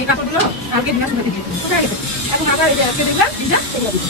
এই কাপড়গুলো কালকে দিন শুকাতে দিয়েছি, শুকায় গেছে। এখন আবার এই যে আজকে দিলাম ভিজা এগুলো দিব।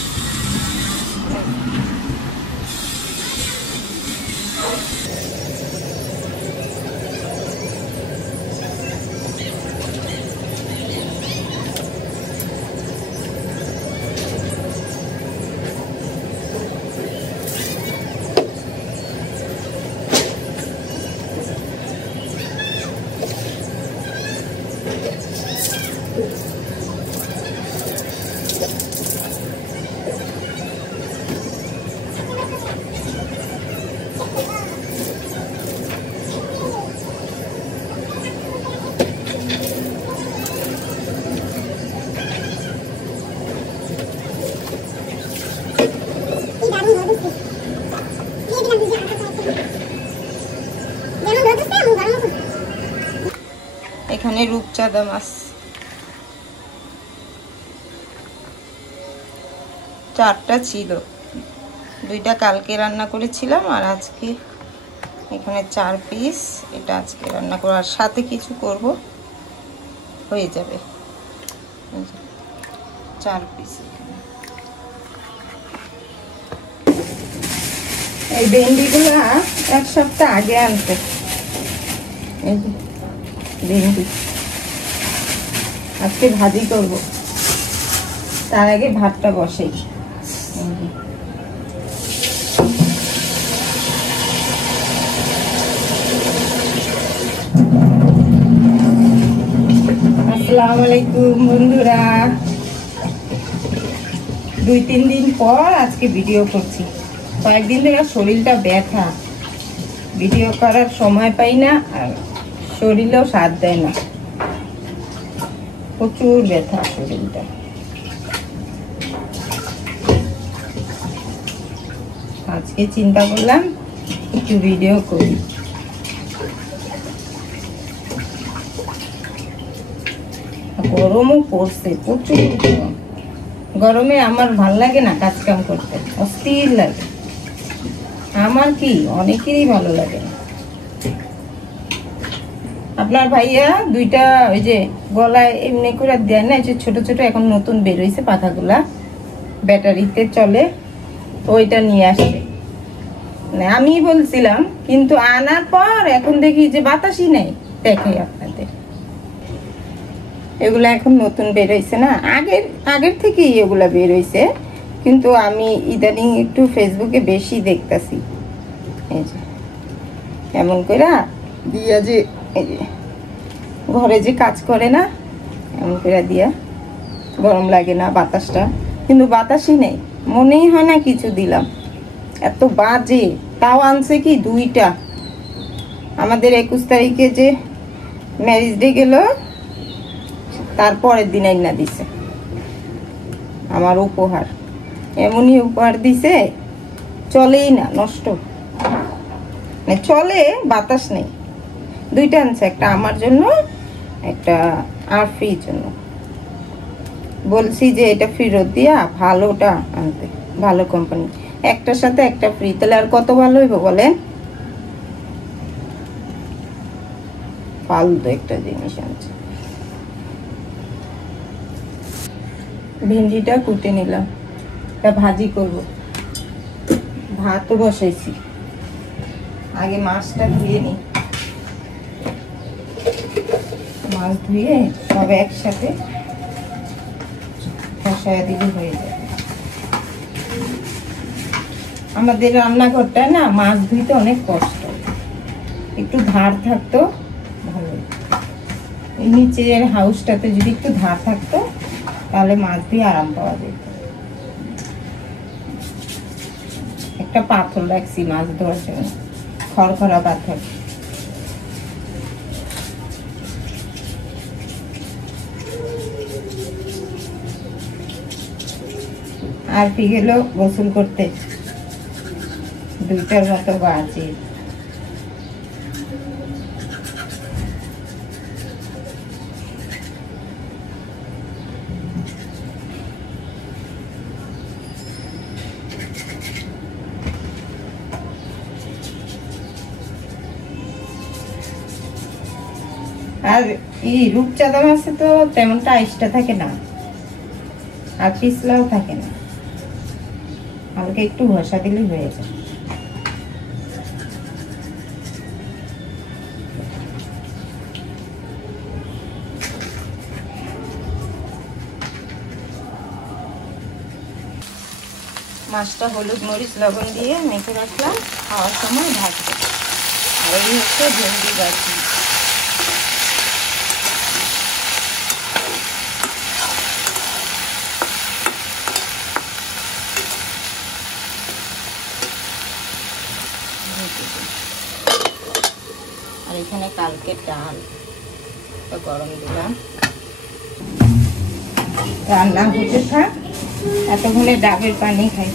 এখানে রূপচাঁদা মাছ 4টা ছিল, 2টা কালকে রান্না করেছিলাম আর আজকে এখানে 4 পিস। এটা আজকে রান্না করব আর সাথে কিছু করব, হয়ে যাবে 4 পিস। এই ভেন্ডিগুলো 1 সপ্তাহ আগে আনতে, এই যে ভেন্ডি আজকে ভাজি করব, তার আগে ভাতটা বসাই। আসসালামু আলাইকুম বন্ধুরা, 2-3 দিন পর আজকে ভিডিও করছি। কয়েকদিন ধরে শরীরটা ব্যথা, ভিডিও করার সময় পাই না আর শরীরেও সাথ দেয় না, প্রচুর ব্যথা শরীরটা। আজকে চিন্তা করলাম একটু ভিডিও করি। গরমও পড়ছে, প্রচুর গরম। গরমে আমার ভাল লাগে না কাজ কাম করতে, অস্থির লাগে। আমার কি, অনেকেরই ভালো লাগে না। আপনার ভাইয়া 2টা ওই যে গলায় এমনি করে দেয় না, যে ছোট ছোট এখন নতুন বের হয়েছে পাখাগুলা, ব্যাটারিতে চলে, ওইটা নিয়ে আসছে। আমি বলছিলাম, কিন্তু আনার পর এখন দেখি যে বাতাসই নেই। দেখে আপনাদের এগুলা এখন নতুন বের হয়েছে না, আগের থেকেই এগুলা বের হয়েছে, কিন্তু আমি ইদানিং একটু ফেসবুকে বেশি দেখতেছি। এই যে এমন করে দিয়া, যে এই যে ঘরে যে কাজ করে না, এমন করে দিয়া, গরম লাগে না বাতাসটা, কিন্তু বাতাসই নেই, মনেই হয় না কিছু দিলাম, এত বাজে। তাও আনছে কি 2টা। আমাদের 21 তারিখে যে ম্যারেজ ডে গেল, তারপরের দিন আইনা দিছে আমার উপহার। এমনই উপহার দিছে, চলেই না, নষ্ট মানে চলে, বাতাস নেই। 2টা আনছে, একটা আমার জন্য, একটা আর ফ্রির জন্য। বলছি যে এটা ফেরত দিয়া ভালোটা আনতে, ভালো কোম্পানি, একটার সাথে একটা ফ্রি, তাহলে আর কত ভালো হইব বলেন। ফালতু একটা জিনিস আনছে। ভেন্ডিটা কুটে নিলাম, তা ভাজি করব। ভাতও বসাইছি, আগে মাছটা ধুয়ে নিই। মাছ ধুয়ে সব একসাথে কষায় দিলে হয়ে যাবে। আমাদের রান্নাঘরটা না মাছ ধুইতে অনেক কষ্ট, একটু ধার থাকতো ভালো। নিচের হাউসটাতে যদি একটু ধার থাকতো তাহলে মাছ দিয়ে আরাম পাওয়া যেত। একটা পাথর রাখছি মাছ ধোয়ার জন্য, খড়খড়া পাথর। আর কি গেল গোসল করতে, 2টার মতো বাজে। আর এই রূপচাঁদা মাছে তো তেমনটা আইসটা থাকে না, আর পিছলাও থাকে না, হালকা একটু ঘষা দিলেই হয়ে যায়। মাছটা হলুদ মরিচ লবণ দিয়ে মেখে রাখলাম, খাওয়ার সময় ভাজবো। আর এই হচ্ছে ভেন্ডি ভাজি। আর এখানে কালকে ডাল গরম দিলাম, রান্না হতে থাক, এতক্ষণে ডাবের পানি খাই।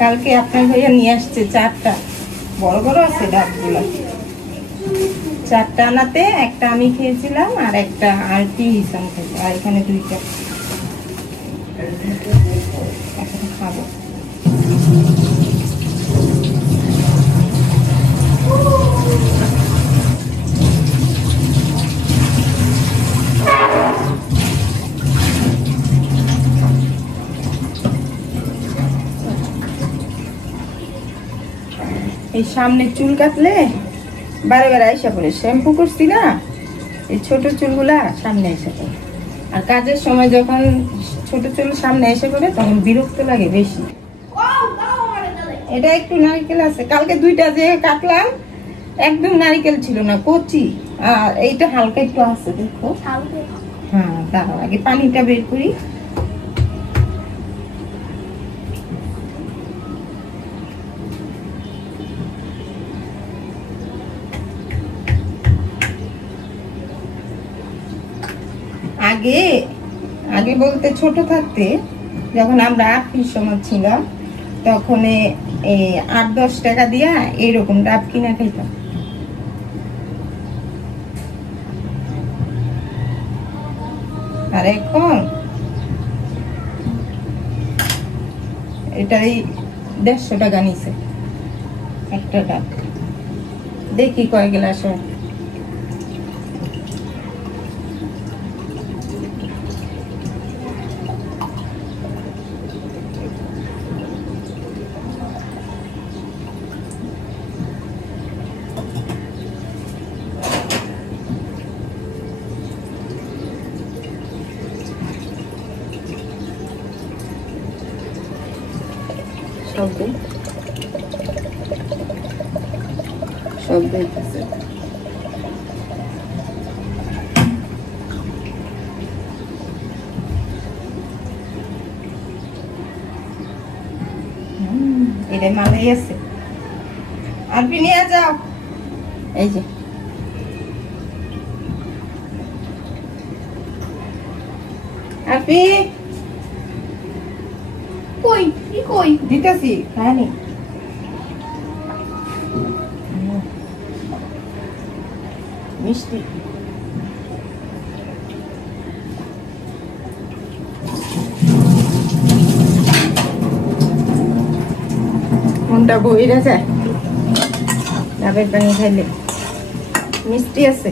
কালকে আপনার ভাইয়া নিয়ে আসছে 4টা, বড় বড় আছে ডাবগুলো। 4টা আনাতে একটা আমি খেয়েছিলাম আর একটা আরতি হিসাম খেয়েছে, আর এখানে 2টা এখন খাবো। এই সামনে চুল কাটলে বারে বারে আইসা পড়ে, শ্যাম্পু করছি না, এই ছোট চুলগুলা সামনে এসে পড়ে। আর কাজের সময় যখন ছোট চুল সামনে এসে পড়ে তখন বিরক্ত লাগে বেশি। এটা একটু নারকেল আছে, কালকে 2টা যে কাটলাম একদম নারকেল ছিল না, কচি। আর এইটা হালকা একটু আছে, দেখো। হ্যাঁ দাঁড়াও, আগে পানিটা বের করি। আগে আগে বলতে ছোট থাকতে যখন আমরা 8 সময় ছিলাম তখন এই 8-10 টাকা দিয়া এইরকম ডাব কিনা খাইতাম। আর এখন এটাই 150 টাকা নিছে একটা ডাব। দেখি কয় গ্লাস হয়। সব দিতেছে। এটা মালাই আছে, আর নিয়ে যাও। এই যে আপনি কই কই দিতেছি, খায়নি। মিষ্টি মনটা বইরা যায় ডাবের পানি খাইলে। মিষ্টি আছে,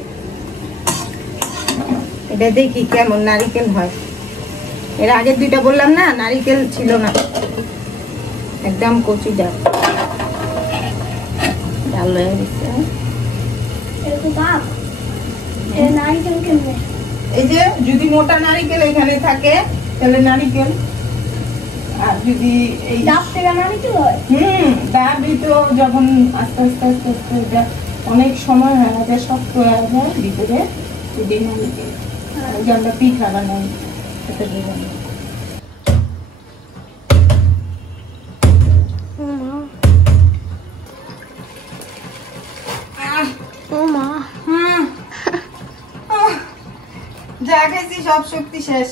এটা দেখি কেমন নারিকেল হয়। এর আগে 2টা বললাম না, নারিকেল ছিল না, একদম কচি ডাব। ডাল হয়ে গেছে। এই যে যদি মোটা নারিকেল এখানে থাকে তাহলে নারিকেল, আর যদি এই ডাব থেকে নারিকেল হয়, ডাবই তো যখন আস্তে আস্তে আস্তে আস্তে এটা অনেক সময় হয়ে যায়, শক্ত হয়ে যায় ভিতরে, যদি নারিকেল যে আমরা পিঠা বানাই সেটা দিয়ে বানাই। যা খাইছি সব শক্তি শেষ।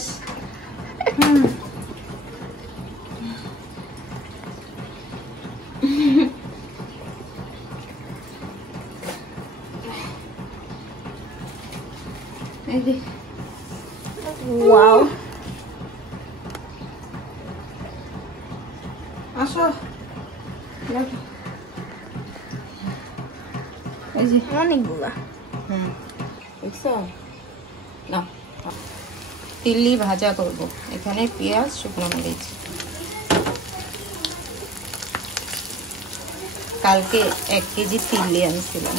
ওয়াও, আসো এই যে অনেকগুলা। বুঝছো না, তিল্লি ভাজা করব। এখানে পেঁয়াজ, শুকনো মরিচ। কালকে 1 কেজি তিল্লি আনছিলাম,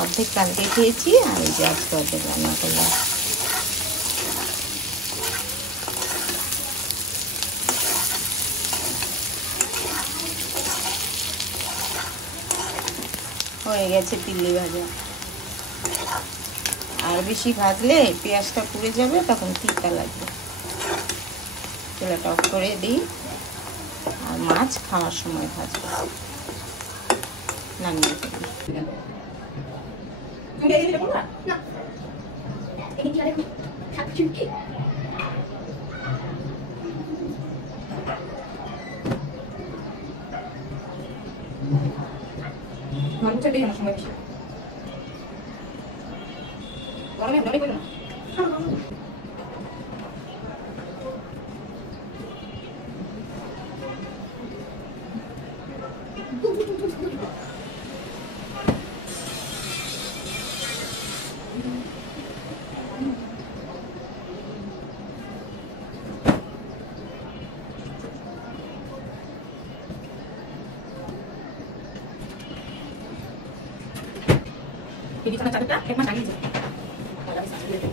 অর্ধেক কালকে খেয়েছি, আর এই যে আজকে অর্ধেক রান্না করলাম। হয়ে গেছে তিল্লি ভাজা। আর বেশি ভাজলে পেঁয়াজটা পুড়ে যাবে, তখন তিতা লাগবে। চুলাটা অফ করে দিই, আর মাছ খাওয়ার সময় ভাজবো, নামিয়ে ফেলি। Bibisan na cakap, kayak mana aja. Kalau bisa sendiri.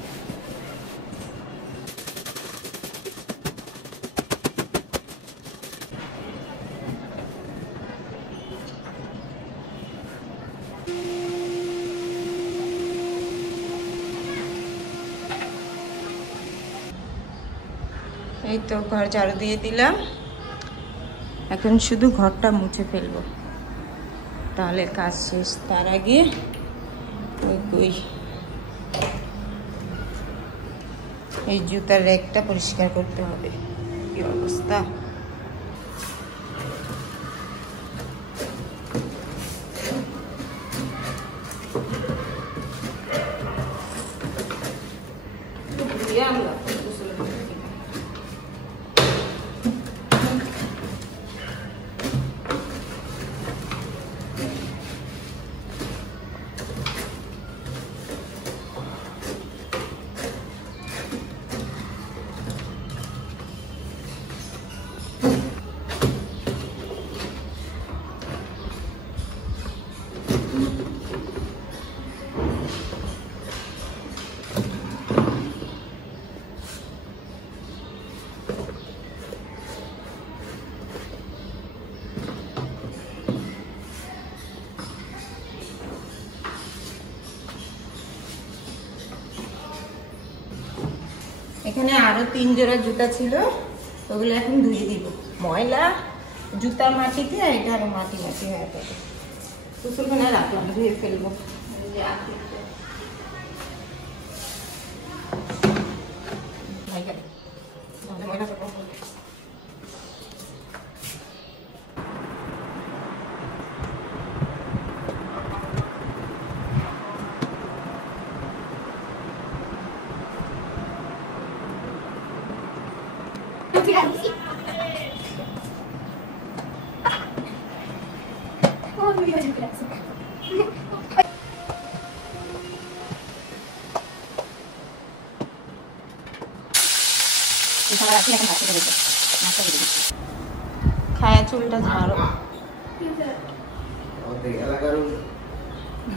এই তো ঘর ঝাড়ু দিয়ে দিলাম, এখন শুধু ঘরটা মুছে ফেলবো, তাহলে কাজ শেষ। তার আগে এই জুতার র্যাকটা পরিষ্কার করতে হবে, কি অবস্থা। এখানে আরো 3 জোড়া জুতা ছিল, ওগুলো এখন ধুয়ে দিব। ময়লা জুতা মাটিতে, এটা আরো মাটি মাটি হয়ে যাবে। কুসুরখানে রাখলাম, ধুয়ে ফেলবো। খায়া চুলটা ঝাড়ো।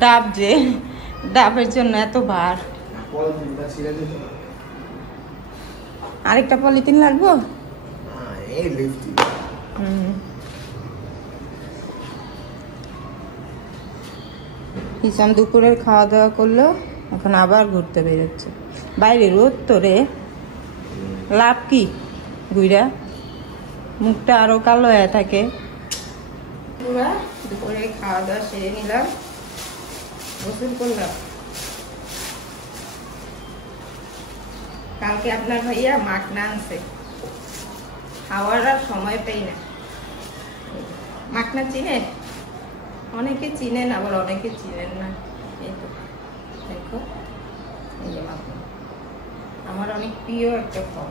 ডাব, যে ডাবের জন্য এত ভার। আরেকটা পলিথিন লাগবো। হিসাম দুপুরের খাওয়া দাওয়া করলো, এখন আবার ঘুরতে বেরোচ্ছে। বাইরে রোদ তো রে, লাভ কি ঘুরা, মুখটা আরো কালো হয়ে থাকে। দুপুরে খাওয়া দাওয়া সেরে নিলাম, গোসল করলাম। কালকে আপনার ভাইয়া মাখনা আনছে, খাওয়ার আর সময় পাই না। মাখনা চিনেন? অনেকে চিনেন, আবার অনেকে চিনেন না। এই তো দেখো, এই যে মাখনা আমার অনেক প্রিয় একটা ফল,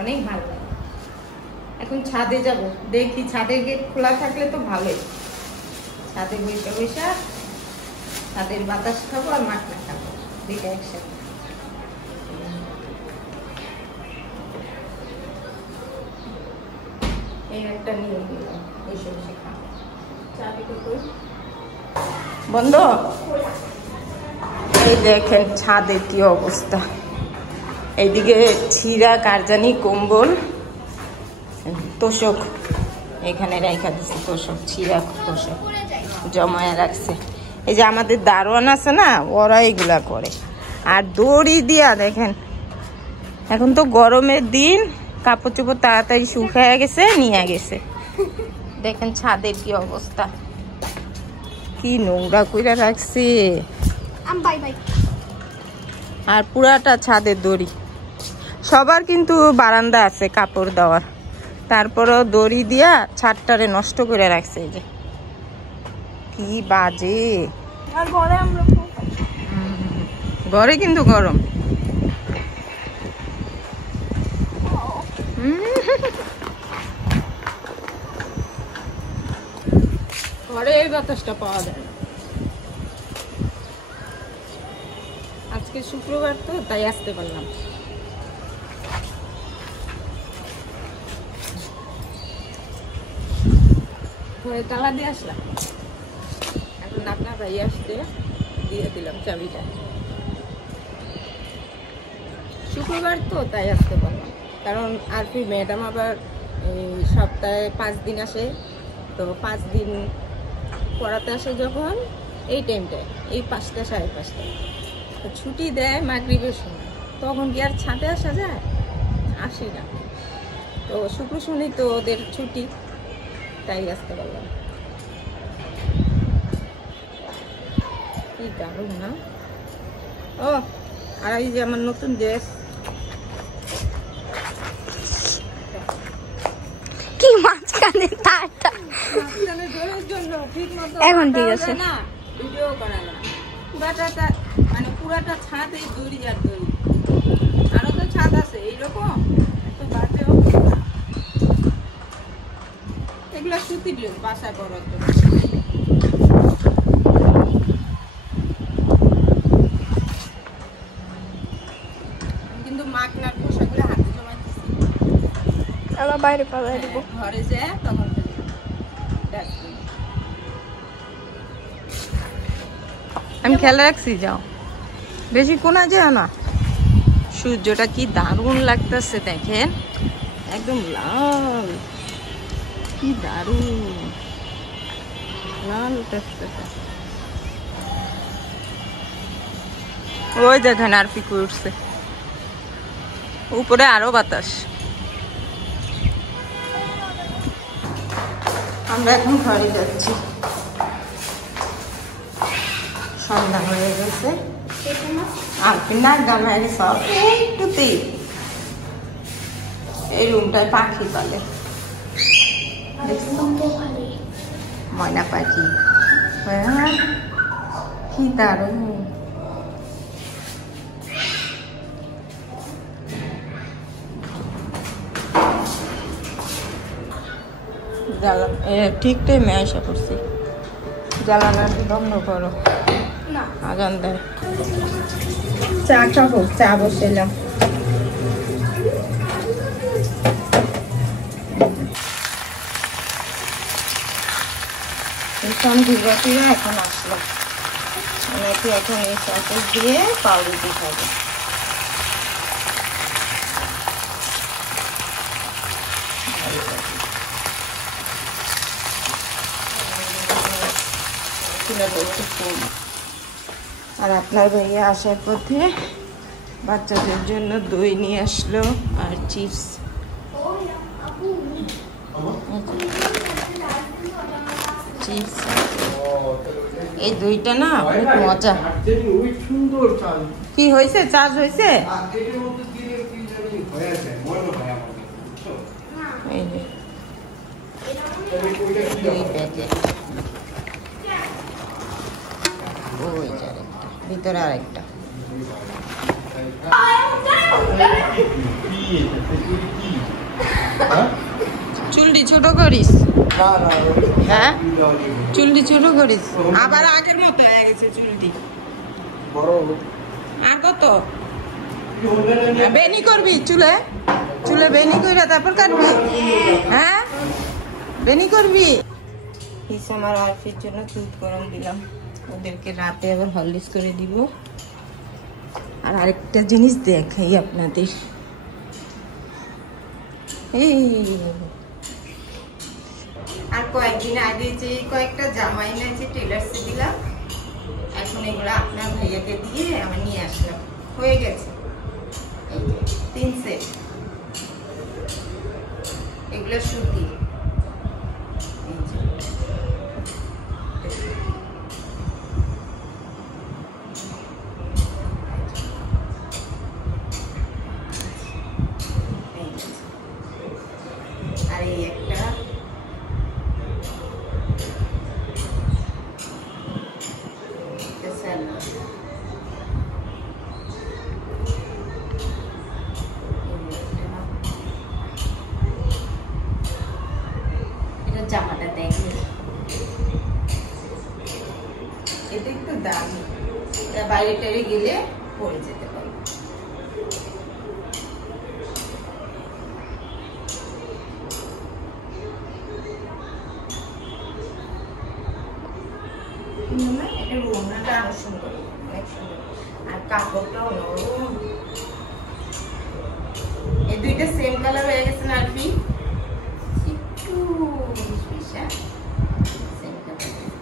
অনেক ভালো লাগে। এখন ছাদে যাব, দেখি ছাদের গেট খোলা থাকলে তো ভালোই, ছাদে বৈশা বৈশা ছাদের বাতাস খাবো আর মাখনা খাবো, দুইটা একসাথে। এই একটা নিয়ে নিলাম, বসে বসে খাবো। বন্ধ। এই দেখেন ছাদের কি অবস্থা, এইদিকে ছিঁড়া কারজানি কম্বল, তোষক এখানে রেখা দিচ্ছে, তোষক ছিঁড়া তোষক জমায় রাখছে। এই যে আমাদের দারোয়ান আছে না, ওরা এগুলা করে। আর দড়ি দিয়া দেখেন, এখন তো গরমের দিন, কাপড় চোপড় তাড়াতাড়ি শুকায় গেছে, নিয়ে গেছে। দেখেন ছাদের কি অবস্থা, কি নোংরা কইরা রাখছে। আর পুরাটা ছাদের দড়ি। সবার কিন্তু বারান্দা আছে কাপড় দেওয়ার, তারপরও দড়ি দিয়া ছাদটারে নষ্ট করে রাখছে। এই যে কি বাজে। ঘরে কিন্তু গরম। ঘরে এই বাতাসটা পাওয়া যায় না। আজকে শুক্রবার তো তাই আসতে পারলাম। ঘরে তালা দিয়ে আসলাম, এখন আপনার ভাই আসতে দিয়ে দিলাম চাবিটা। শুক্রবার তো তাই আসতে পারলাম, কারণ আর কি ম্যাডাম আবার সপ্তাহে 5 দিন আসে, তো 5 দিন পড়াতে আসে যখন এই টাইমটায়, এই 5টা 5:30টায় ছুটি দেয় মাগরিবের সময়, তখন কি আর ছাদে আসা যায়? আসি না। তো শুক্র শনি তো ওদের ছুটি, তাই আসতে পারলাম। কি দারুণ না? ও আর এই যে আমার নতুন ড্রেস, কি মাঝখানে তারটা এখন ঠিক আছে না, ভিডিও করা না, পুরাটা মানে পুরাটা ছাদ এই দড়ি আর দড়ি। আরো তো ছাদ আছে এইরকম, তো বাজে অবস্থা। এগুলা সুতি ড্রেস বাসা করার জন্য। কিন্তু মাকনার পোশাকগুলো হাতে জমাইতেছি, আবার বাইরে পালাই দেবো। ঘরে যায় তখন আমি খেয়াল রাখছি। যাও বেশি কোনা যেও না। সূর্যটা কি দারুণ লাগতেছে দেখেন, একদম লাল, কি দারুণ লাল লাগতেছে। ওই দেখেন আর পিকু উঠছে, উপরে আরো বাতাস। আমরা এখন ঘরে যাচ্ছি, সন্ধ্যা হয়ে গেছে। আর না গামায় সব একটুতেই এই রুমটায় পাখি পালে, ময়না পাখি। হ্যাঁ কি দারুণ। ঠিক টাইমে আশা করছি। জ্বালানাটি বন্ধ করো, আজান দেয়। চা খাবো, চা বসাইলাম। সন্ধিবাসীরা এখন আসলো, নাকি এখন এই সসেস দিয়ে পাউরুটি খাবো। আর আপনার ভাইয়া আসার পথে বাচ্চাদের জন্য দই নিয়ে আসলো আর চিপস। চিপস, এই দইটা না অনেক মজা। কি হয়েছে, চার্জ হয়েছে? এই যে 2 প্যাকেট, ওই যে আরেকটা, ভিতরে আরেকটা। চুলটি ছোট করিস হ্যাঁ চুলটি ছোট করিস আবার আগের মতো হয়ে গেছে চুলটি আর কত বেনি করবি চুলে চুলে বেনি করে তারপর কাটবি হ্যাঁ বেনি করবি আমার আরফির জন্য দুধ গরম দিলাম ওদেরকে রাতে আবার হরলিক্স করে দিব আর আরেকটা জিনিস দেখাই আপনাদের এই আর কয়েকদিন আগে যে কয়েকটা জামা এনেছে টেলার্সে দিলাম এখন এগুলো আপনার ভাইয়াকে দিয়ে আমি নিয়ে আসলাম হয়ে গেছে 3 সেট এগুলো সুতি আর এই একটা জামাটা দেখবে এটা একটু দাম এটা বাইরে টাইরে গেলে পরে যেতে পারে এটা রুমটা আরো সুন্দর অনেক সুন্দর আর কাপড়টাও নরম এই দুইটা সেম কালার হয়ে গেছে না আর কি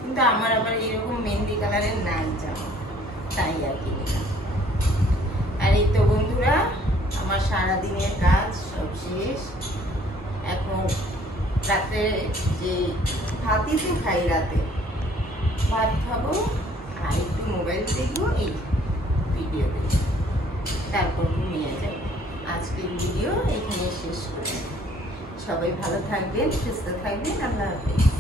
কিন্তু আমার আবার এরকম মেহেন্দি কালারের নাই জামা তাই আর কি আর এই তো বন্ধুরা আমার সারাদিনের কাজ সব শেষ এখন রাতে যে ভাতই তো খাই রাতে ভাত খাবো আর একটু মোবাইল দেখবো এই ভিডিও দেখবো তারপর ঘুমিয়ে যাবো আজকের ভিডিও এখানে শেষ করি সবাই ভালো থাকবেন সুস্থ থাকবেন আল্লাহ হাফেজ